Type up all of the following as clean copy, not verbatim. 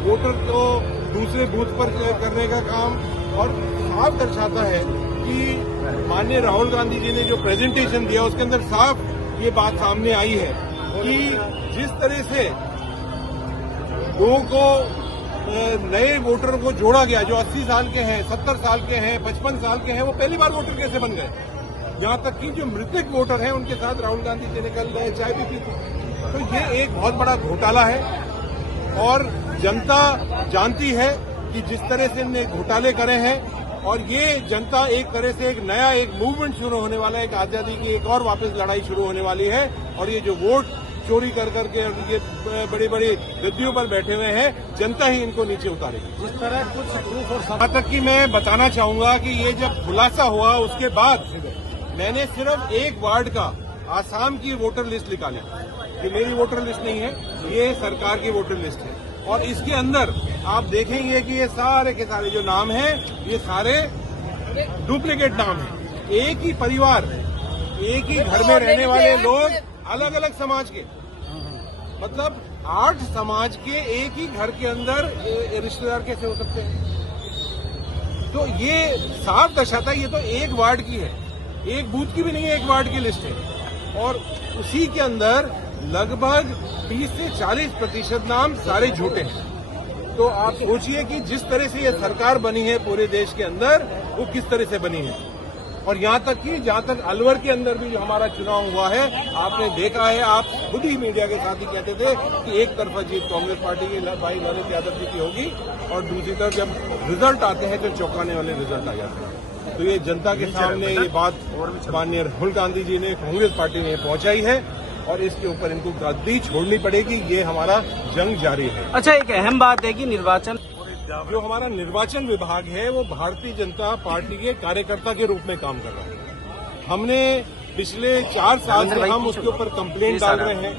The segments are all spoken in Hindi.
वोटर को दूसरे बूथ पर करने का काम, और साफ दर्शाता है कि माननीय राहुल गांधी जी ने जो प्रेजेंटेशन दिया उसके अंदर साफ ये बात सामने आई है कि जिस तरह से लोगों को नए वोटरों को जोड़ा गया, जो 80 साल के हैं, 70 साल के हैं, 55 साल के हैं, वो पहली बार वोटर कैसे बन गए। यहाँ तक कि जो मृतक वोटर हैं उनके साथ राहुल गांधी जी ने कल चाय भी पी थी। तो ये एक बहुत बड़ा घोटाला है और जनता जानती है कि जिस तरह से इनने घोटाले करे हैं, और ये जनता एक तरह से एक नया एक मूवमेंट शुरू होने वाला है, एक आजादी की एक और वापस लड़ाई शुरू होने वाली है। और ये जो वोट चोरी कर करके ये बड़ी बड़ी गद्दियों पर बैठे हुए हैं, जनता ही इनको नीचे उतारेगी। जिस तरह कुछ प्रूफ और यहाँ तक कि मैं बताना चाहूंगा कि ये जब खुलासा हुआ उसके बाद मैंने सिर्फ एक वार्ड का आसाम की वोटर लिस्ट निकाली। ये मेरी वोटर लिस्ट नहीं है, ये सरकार की वोटर लिस्ट है। और इसके अंदर आप देखेंगे कि ये सारे के सारे जो नाम हैं, ये सारे डुप्लीकेट नाम हैं। एक ही परिवार, एक ही घर में रहने वाले लोग अलग अलग समाज के, मतलब 8 समाज के एक ही घर के अंदर रिश्तेदार कैसे हो सकते हैं। तो ये साफ दर्शाता है, ये तो एक वार्ड की है, एक बूथ की भी नहीं है, एक वार्ड की लिस्ट है। और उसी के अंदर लगभग 30 से 40% नाम सारे झूठे हैं। तो आप सोचिए कि जिस तरह से ये सरकार बनी है पूरे देश के अंदर, वो किस तरह से बनी है। और यहाँ तक कि जहाँ तक अलवर के अंदर भी जो हमारा चुनाव हुआ है, आपने देखा है, आप खुद ही मीडिया के साथ ही कहते थे कि एक तरफा जीत कांग्रेस पार्टी की भाई ललित यादव जी की होगी, और दूसरी तरफ जब रिजल्ट आते हैं तो चौंकाने वाले रिजल्ट आ जाते हैं। तो ये जनता के सामने ये बात माननीय राहुल गांधी जी ने, कांग्रेस पार्टी ने पहुंचाई है, और इसके ऊपर इनको गद्दी छोड़नी पड़ेगी। ये हमारा जंग जारी है। अच्छा, एक अहम बात है कि निर्वाचन, जो हमारा निर्वाचन विभाग है वो भारतीय जनता पार्टी के कार्यकर्ता के रूप में काम कर रहा है। हमने पिछले 4 साल से हम उसके ऊपर कंप्लेंट डाल रहे हैं,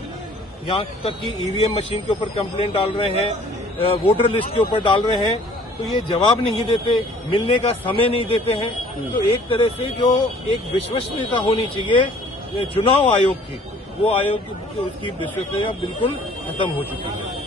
यहाँ तक कि ईवीएम मशीन के ऊपर कंप्लेंट डाल रहे हैं, वोटर लिस्ट के ऊपर डाल रहे हैं। तो ये जवाब नहीं देते, मिलने का समय नहीं देते हैं। तो एक तरह से जो एक विश्वसनीयता होनी चाहिए चुनाव आयोग की, वो आयोग की उसकी विश्वसनीयता बिल्कुल खत्म हो चुकी है।